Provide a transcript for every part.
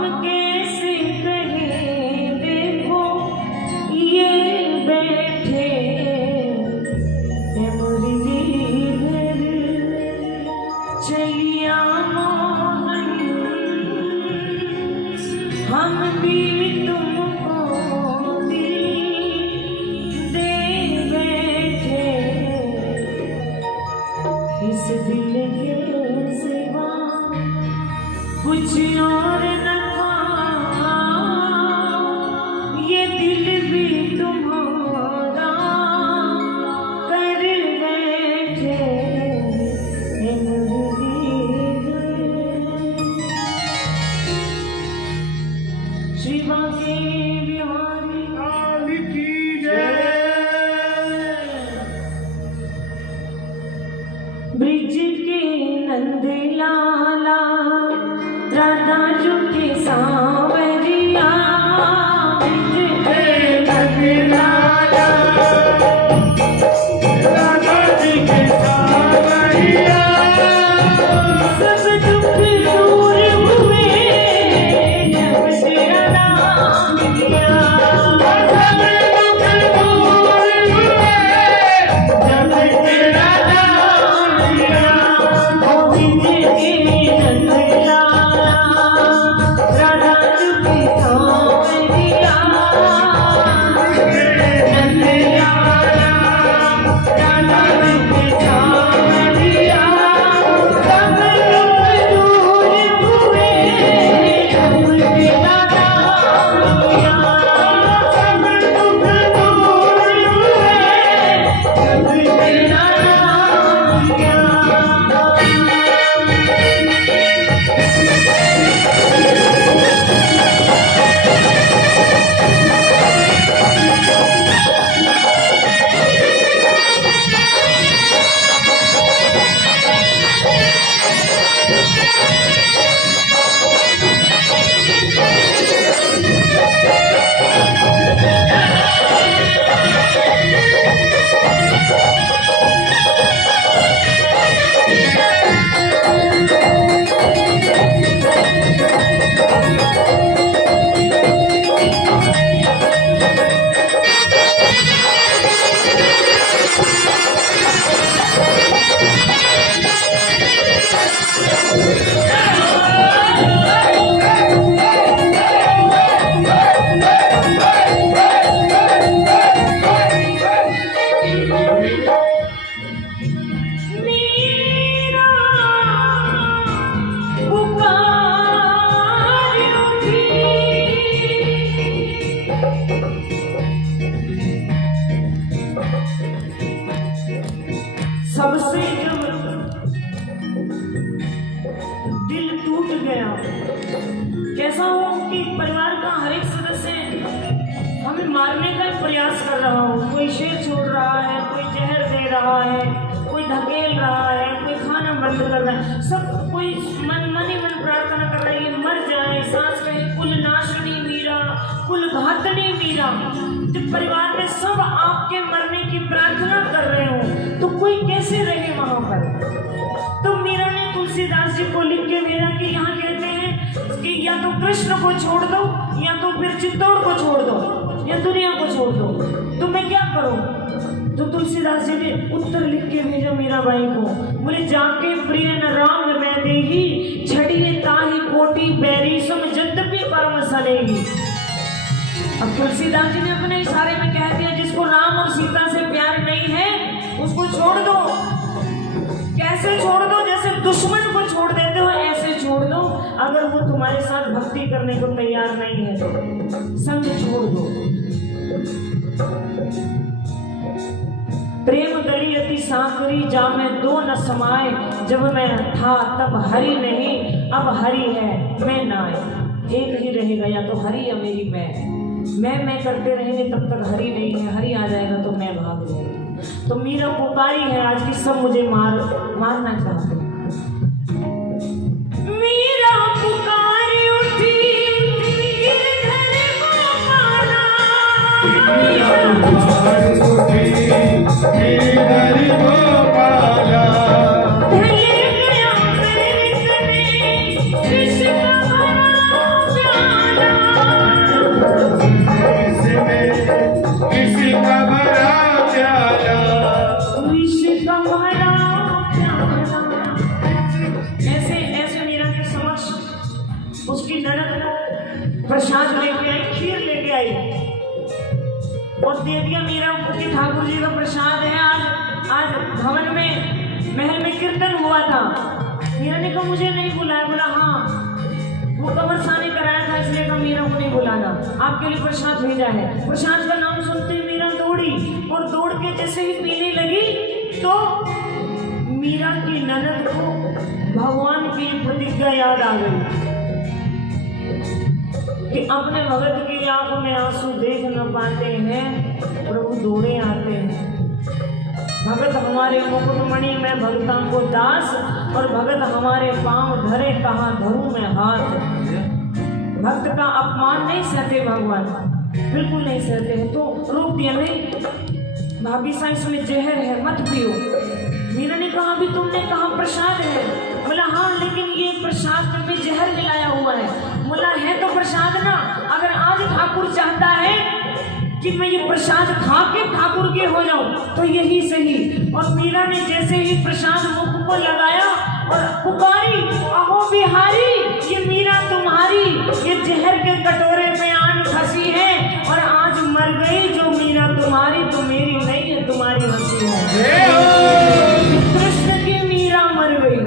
हम कैसे कहें देखो ये बैठे मुरलीधर चलिया मोहन, हम भी तुमको दिल दे बैठे, इस दिल के सिवा कुछ और न था, ये दिल भी तुम्हारा कर बैठे शिवा के बिहारी लाल की जय। ब्रिज के नंद लाला राधा जी के सांवरिया, ब्रिज के नंद लाला राधा जी के सांवरिया, सब दुख दूर हुए जब तेरा नाम लिया, सब दुख दूर हुए जब तेरा नाम लिया। ओ ब्रिज के नंद लाला राधा जी के सांवरिया, नंद लाला राधा जी के सांवरिया, सब दुख दूर हुए जब तेरा नाम लिया, सब दुख दूर हुए जब तेरा नाम लिया। मेरा पुकार उठी, सबसे जब दिल टूट गया, कैसा हो कि परिवार का हर एक सदस्य हमें मारने का प्रयास कर रहा हो, कोई शेर छोड़ रहा है, कोई जहर दे रहा है, कोई धकेल रहा है, कोई खाना बंद कर रहा है, सब कोई मन ही मन प्रार्थना कर रहा है ये मर जाए, सांस कहे कुल नाशनी मीरा, कुल घातनी मीरा। जब परिवार में सब आपके मरने की प्रार्थना कर रहे हो तो कोई कैसे रहे वहां पर। तो मीरा ने तुलसीदास जी को लिख के भेजा कि यहाँ कहते हैं कि या तो कृष्ण को छोड़ दो या तो फिर चित्तौड़ को छोड़ दो या दुनिया को छोड़ दो, तो मैं क्या करूं। तो तुलसीदास जी ने उत्तर लिख के भेजा मीराबाई को, बोले जाके प्रिय न राम मैं देगी, छड़िए ताही कोटि बैरी सम यद्यपि परम सलेगी। अब तुलसीदास जी ने अपने इशारे में कह दिया जिसको राम और सीता से प्यार नहीं है उसको छोड़ दो। कैसे छोड़ दो, जैसे दुश्मन को छोड़ देते हो ऐसे छोड़ दो। अगर वो तुम्हारे साथ भक्ति करने को तैयार नहीं है तो संग छोड़ दो। प्रेम गली अति सांकरी जा में दो न समाये, जब मैं था तब हरि नहीं अब हरि है मैं नाय। एक ही रहेगा, या तो हरि या मेरी मैं करते रहेंगे तब तक हरि नहीं है, हरि आ जाएगा तो मैं भाग जाएगी। तो मीरा पुकारी है आज की सब मुझे मारना चाहते हैं। मीरा पुकारी उठी गिरधर गोपाला, मीरा पुकारी उठी गिरधर गोपाला, भले गया मेरे कृष्ण भरा प्याला, प्रसाद लेके आई, खीर लेके आई और दे दिया मीरा कि ठाकुर जी का प्रसाद है। आज भवन में महल में कीर्तन हुआ था। मीरा ने कहा मुझे नहीं बुलाया। बोला हाँ वो कमर सानी कराया था इसलिए कहा मीरा को नहीं बुलाना, आपके लिए प्रसाद भेजा है। प्रसाद का नाम सुनते ही मीरा दौड़ी और दौड़ के जैसे ही पीने लगी तो मीरा की ननद को भगवान की प्रतिज्ञा याद आ गई कि अपने भगत की आंखों में आंसू देख न पाते हैं, प्रभु दौड़े आते हैं। भगत हमारे मुकुटमणि में भगतां को दास, और भगत हमारे पांव धरे कहाँ धरूं मैं हाथ। भक्त का अपमान नहीं सहते भगवान, बिल्कुल नहीं सहते हैं। तो रोक दिया, नहीं भाभी साहब इसमें जहर है मत पियो। मीरा ने कहा अभी तुमने कहा प्रसाद है। बोला हाँ लेकिन ये प्रसाद में जहर मिलाया हुआ है। बोला है तो प्रसाद ना, अगर आज ठाकुर चाहता है कि मैं ये प्रसाद खा के ठाकुर के हो जाऊं तो यही सही। और मीरा ने जैसे ही प्रसाद मुख को लगाया और पुकारी अहो बिहारी ये मीरा तुम्हारी, ये जहर के कटोरे में आन फंसी है और आज मर गई जो मीरा तुम्हारी तो मेरी नहीं है तुम्हारी हंसी है। कृष्ण की मीरा मर गई।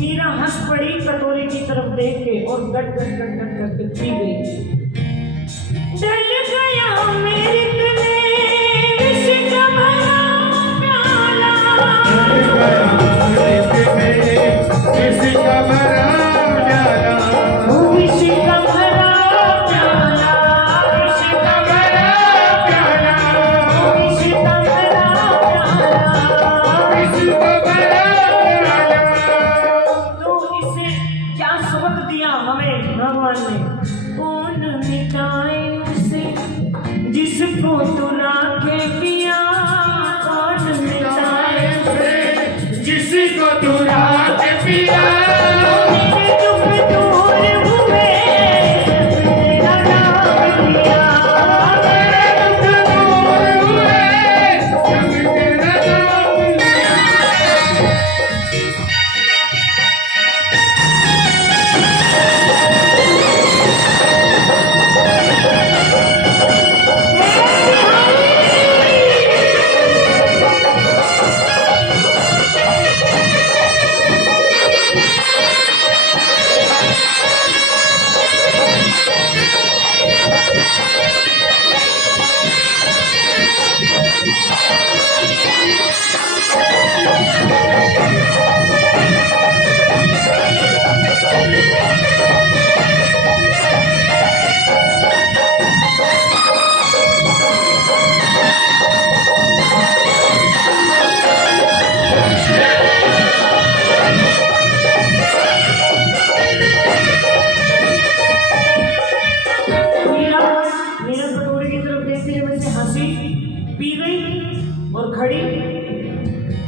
मीरा हंस पड़ी कटोरे की तरफ देख के और गट गट गट गट करके पी गई। ढल गया मेरे गले विष का भरा प्याला, ढल गया मेरे गले विष का भरा प्याला, विष का भरा प्याला, विष का भरा प्याला, विष का भरा प्याला, विष का भरा प्याला। तो इसे क्या सबक दिया हमें भगवान ने? कौन मिटाए जिसको तू राखे पिया, कौन मिटाए जिसको तू राखे पिया। मेरे दुख दूर हुए तेरा नाम लिया, मेरे दुख दूर हुए जब तेरा नाम लिया।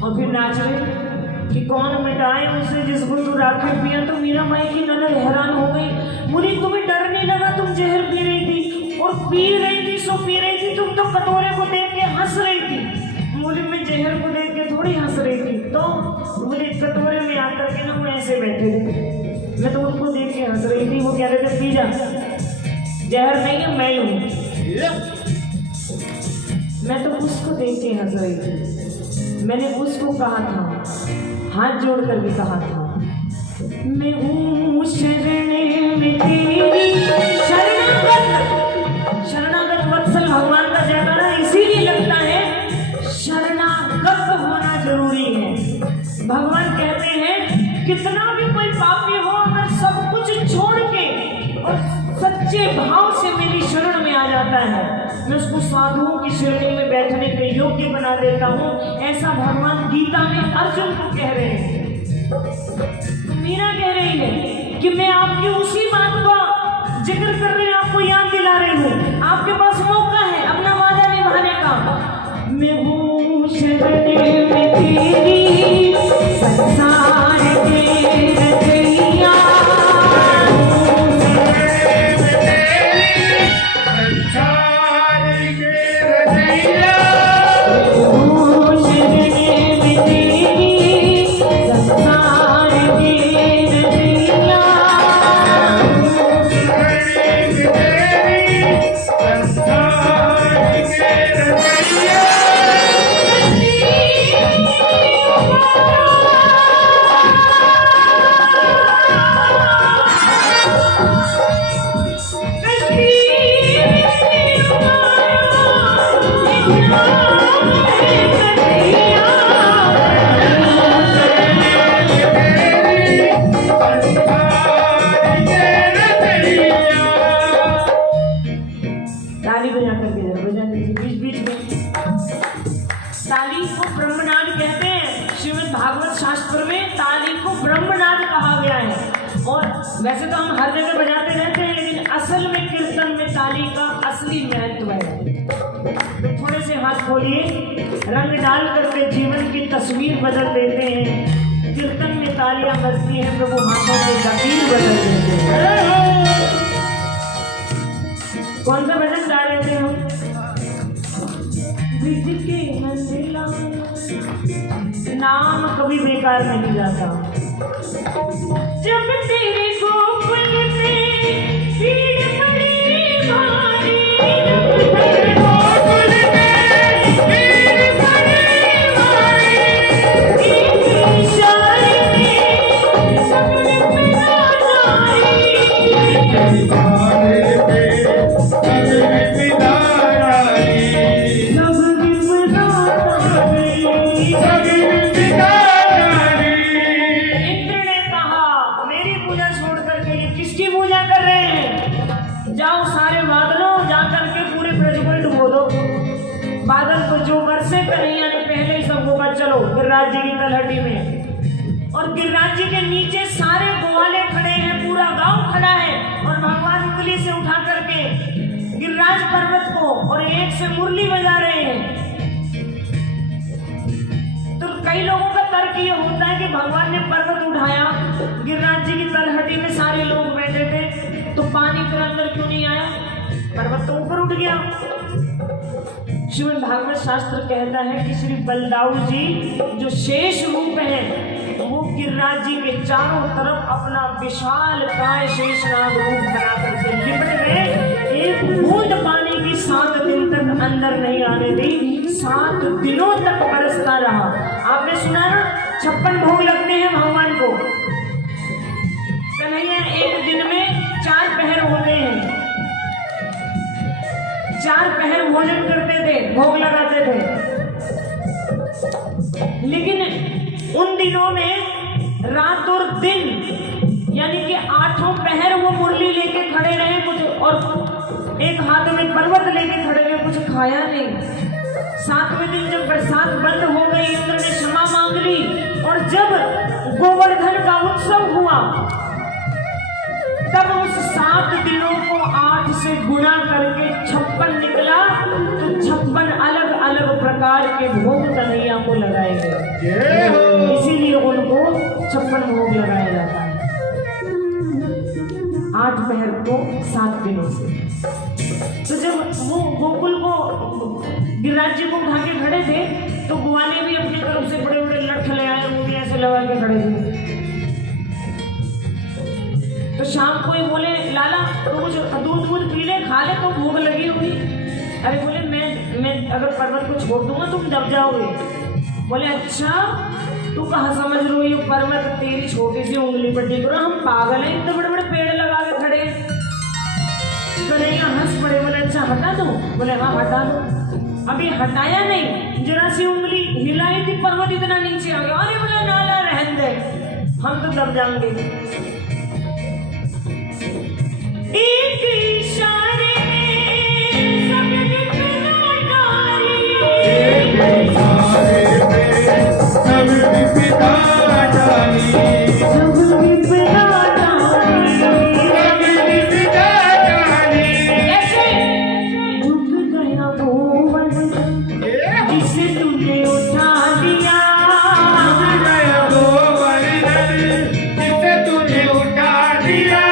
और फिर नाच रहे कि कौन मिटाए उसे जिसको तू राखे पिया। तो मीरा माई की ननद हैरान हो गई। मुझे तुम्हें डर नहीं लगा? तुम जहर पी रही थी और पी रही थी सो पी रही थी, तुम तो कटोरे को देख के हंस रही थी। मुझे मैं जहर को देख के थोड़ी हंस रही थी। तो मुझे कटोरे में आकर के ना वो ऐसे बैठे थे, मैं तो उनको देख के हंस रही थी। वो कह रहे थे पी जा, जहर नहीं है मैं हूँ। मैं तो उसको देख के हंस रही थी। मैंने उसको कहा था, हाथ जोड़ कर भी कहा था, मैं हूँ शरण में तेरी शरणागत। शरणागत वत्सल भगवान का जयकारा इसीलिए लगता है, शरणागत होना जरूरी है। भगवान कहते हैं कितना भी कोई पापी हो, अगर सब कुछ छोड़ के और सच्चे भाव से मेरी शरण में आ जाता है, मैं उसको साधुओं की श्रेणी में बैठने के योग्य बना देता हूँ। ऐसा भगवान गीता में अर्जुन को कह रहे हैं। मीरा कह रही है कि मैं आपकी उसी बात का जिक्र कर रही हूँ, आपको याद दिला रही हूँ। आपके पास मौका है अपना वादा निभाने का। मैं हूँ शरण में तेरी संसार के रचैया, वैसे तो हम हर जगह बजाते रहते हैं, लेकिन असल में कीर्तन में ताली का असली महत्व है। तो थोड़े से हाथ खोलिए, रंग डाल करके जीवन की तस्वीर बदल देते हैं। कीर्तन में तालियां बजती हैं, प्रभु हाथों के लकीर बदल देते हैं। कौन सा भजन गा रहे थे हम? ब्रिज के मंजिला नाम कभी बेकार नहीं जाता। जब तेरे गोकुल में भीड़ पड़ी भारी, गोकुल में भीड़ पड़ी भारी, एक इशारे में सबने पिला जारी, बादल को जो बरसे कन्हैया ने पहले ही सबको कहा चलो गिरिराज जी की तलहटी में। और गिरिराज जी के नीचे सारे ग्वाले खड़े हैं, पूरा गांव खड़ा है, और भगवान उंगली से उठा करके गिरिराज पर्वत को और एक से मुरली बजा रहे हैं। तो कई लोगों का तर्क ये होता है कि भगवान ने पर्वत उठाया, गिरिराज जी की तलहटी में सारे लोग बैठे थे, तो पानी फिर अंदर क्यों नहीं आया? पर्वत तो ऊपर उठ गया। श्रीमद् भागवत शास्त्र कहता है कि श्री बलदाऊ जी जो शेष रूप है, वो गिरिराज जी के चारों तरफ अपना विशाल काय शेषनाग रूप बना करके लिपट गए। एक बूंद पानी की 7 दिन तक अंदर नहीं आने दी, 7 दिनों तक बरसता रहा। आपने सुना ना, 56 भोग लगते हैं भगवान को। कन्हैया एक दिन में 4 पहर होते हैं, 4 पहर भोजन करते थे, भोग लगाते थे। लेकिन उन दिनों में रात और दिन यानी कि 8 पहर वो मुरली लेके खड़े रहे, कुछ और एक हाथ में पर्वत लेके खड़े रहे, कुछ खाया नहीं। 7वें दिन जब बरसात बंद हो गई, इंद्र ने क्षमा मांग ली, और जब गोवर्धन का उत्सव हुआ तब उस 7 दिनों को 8 से गुणा करके 56 निकला। तो 56 अलग अलग प्रकार के भोग कन्हैया को लगाए गए, इसीलिए उनको 56 भोग लगाया जाता है, 8 पहर को 7 दिनों से। तो जब वो गोकुल को गिरिराज जी को उठा के खड़े थे, तो ग्वाले भी अपनी तरफ से बड़े बड़े लठ ले आए, वो भी ऐसे लगा के खड़े थे। तो शाम को ही बोले लाला तो कुछ दूध पी ले, खा ले, तो भूख लगी होगी। अरे बोले मैं अगर पर्वत को छोड़ दूंगा तुम दब जाओगे। बोले अच्छा तू कहाँ समझ रही हो, ये पर्वत तेरी छोटी सी उंगली पर टिक रहा, हम पागल हैं, इतने बड़े बड़े पेड़ लगा के खड़े। कन्हैया हंस पड़े, बोले अच्छा हटा दो? बोले हाँ हटा दो। अभी हटाया नहीं, जरा सी उंगली हिलाई थी, पर्वत इतना नीचे आ गया। अरे बोले नाला रहने दे, हम तो दब जाएंगे। एक इशारे में सबने पिला डाली, एक इशारे में सबने पिला डाली, सबने पिला डाली, सबने पिला डाली। ऐसे डूब गया वो वन जिसे तूने उठा दिया, डूब गया वो वन जिसे तूने उठा दिया,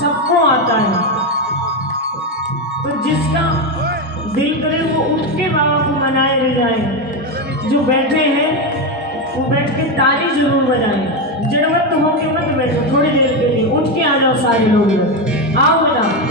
सबको आता है। तो जिसका दिल करे वो उठ के बाबा को मनाए ले जाए। जो बैठे हैं वो बैठ के ताली जरूर बजाएं। जड़वत होके मत बैठो, थोड़ी देर के लिए उठ के आ जाओ सारे लोग। आओ बेटा।